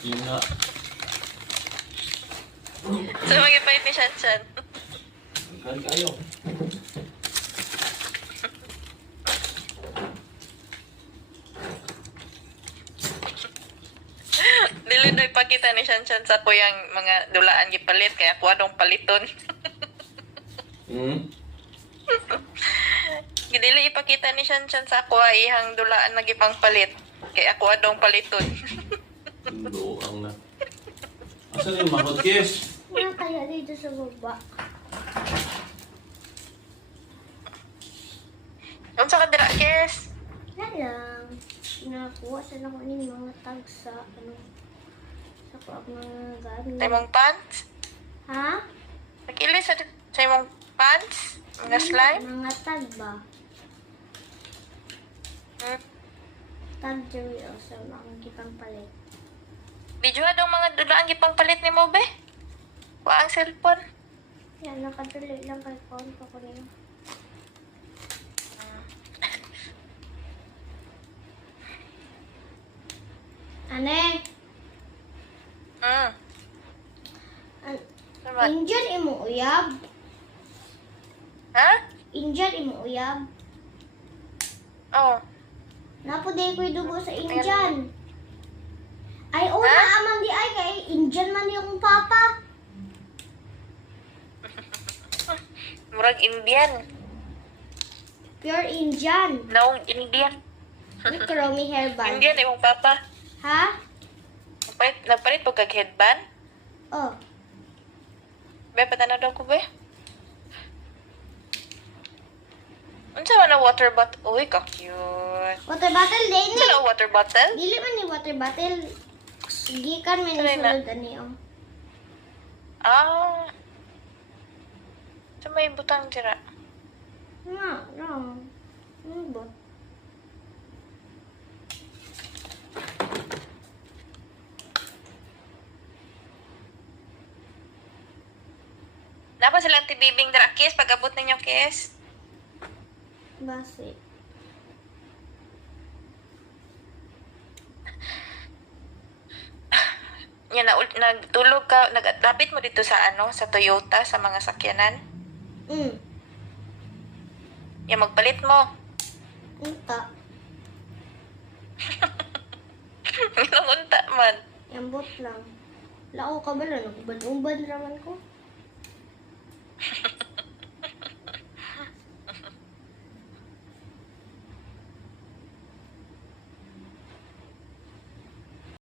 Yun nga. So, mag-ipahit ni Shanshan. Kain kayo. Dili na ipakita ni Shanshan sa kuyang mga dulaan gipalit, kaya ako adong paliton. Dili ipakita ni Shanshan sa ako ihang dulaan na gipang palit, kaya ako adong paliton. Doang na. Asan yung mahod, Kiss? Nga kaya dito sa baba. Unsa ka dira, Kes? Yan lang. Nakuha sa ako ni mga tag sa ano. Sa kuwag mga gamit. Sa imong pants? Ha? Nakili sa imong pants? Mga slime? Mga tag ba? Hmm? Tag diri o sa mga kipang palit. Medyo adong mga dulaan gipang palit ni mo, be? Wa ang cellphone. Yan, nakadali lang kay phone ko niyo. Ane? Hmm. Naman. Injan imo uyab? Ha? Injan imo uyab? Oh. Napuday ko'y dugo sa Injan. Ay, una Ha? amang di ay kay Injan man yung papa. Murag Indian. Pure Injan. No, Indian. With Chromie hairband. Indian imong papa. Ha? Nagpalit po kag headband? Oh. Be, patanaw daw ko, be. Unsa man na water bottle? Uy, ka-cute. Water bottle din Unsa ni. na water bottle? Dili man ni water bottle. Gikan may Tuloy na. nasulod ani oh. Ah. Sa may butang tira. Nga, no. Ano ba? Napa silang tibibing dira, Kiss? Pag-abot ninyo, Kiss? Basi. Yan, nagtulog ka, naglapit mo dito sa ano, sa Toyota, sa mga sakyanan. Mm. Yan, magpalit mo. Unta. Nangunta man. Yambot lang. Lao ka ba lang? Ubad-ubad raman ko.